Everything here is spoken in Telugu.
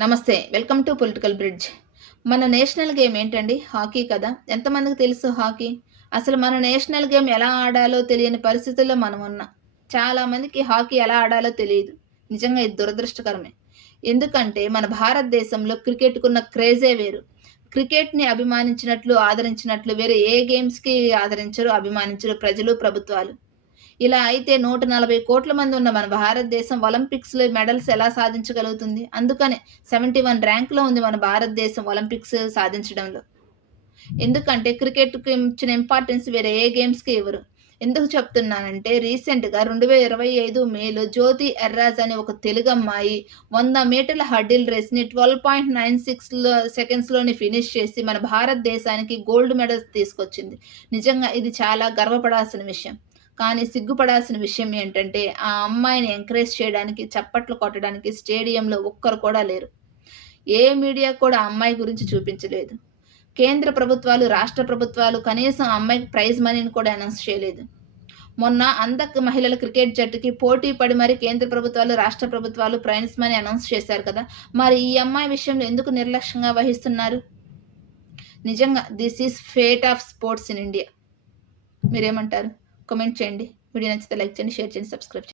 నమస్తే. Welcome to political bridge. మన నేషనల్ గేమ్ ఏంటండి? హాకీ కదా! ఎంతమందికి తెలుసు హాకీ? అసలు మన నేషనల్ గేమ్ ఎలా ఆడాలో తెలియని పరిస్థితుల్లో మనమున్నాం. చాలా మందికి హాకీ ఎలా ఆడాలో తెలీదు. నిజంగా ఇది దురదృష్టకరమే. ఎందుకంటే మన భారతదేశంలో క్రికెట్‌కున్న క్రేజే వేరు. క్రికెట్‌ని అభిమానించినట్లు, ఆదరించినట్లు వేరే ఏ గేమ్స్‌కి ఆదరించరు, అభిమానించరు ప్రజలు, ప్రభుత్వాలు. ఇలా అయితే 140,00,00,000 మంది ఉన్న మన భారతదేశం ఒలింపిక్స్‌లో మెడల్స్ ఎలా సాధించగలుగుతుంది? అందుకనే 71 ర్యాంక్‌లో ఉంది మన భారతదేశం ఒలింపిక్స్ సాధించడంలో. ఎందుకంటే క్రికెట్‌కి ఇచ్చిన ఇంపార్టెన్స్ వేరే ఏ గేమ్స్‌కి ఇవ్వరు. ఎందుకు చెప్తున్నానంటే రీసెంట్‌గా 2025 మేలో జ్యోతి ఎర్రాజ్ అనే ఒక తెలుగమ్మాయి 100 మీటర్ల హర్డిల్ రేస్‌ని 12.96 సెకండ్స్‌లోనే ఫినిష్ చేసి మన భారతదేశానికి గోల్డ్ మెడల్స్ తీసుకొచ్చింది. నిజంగా ఇది చాలా గర్వపడాల్సిన విషయం. కానీ సిగ్గుపడాల్సిన విషయం ఏంటంటే ఆ అమ్మాయిని ఎంకరేజ్ చేయడానికి, చప్పట్లు కొట్టడానికి స్టేడియంలో ఒక్కరు కూడా లేరు. ఏ మీడియా కూడా ఆ అమ్మాయి గురించి చూపించలేదు. కేంద్ర ప్రభుత్వాలు, రాష్ట్ర ప్రభుత్వాలు కనీసం ఆ అమ్మాయికి ప్రైజ్ మనీని కూడా అనౌన్స్ చేయలేదు. మొన్న అందక్ మహిళల క్రికెట్ జట్టుకి పోటీ పడి మరి కేంద్ర ప్రభుత్వాలు, రాష్ట్ర ప్రభుత్వాలు ప్రైజ్ మనీ అనౌన్స్ చేశారు కదా! మరి ఈ అమ్మాయి విషయంలో ఎందుకు నిర్లక్ష్యంగా వహిస్తున్నారు? నిజంగా this is fate of sports in India. మీరేమంటారు? కామెంట్ చేయండి. వీడియో నచ్చితే లైక్ చేయండి, షేర్ చేయండి, సబ్స్క్రైబ్ చేయండి.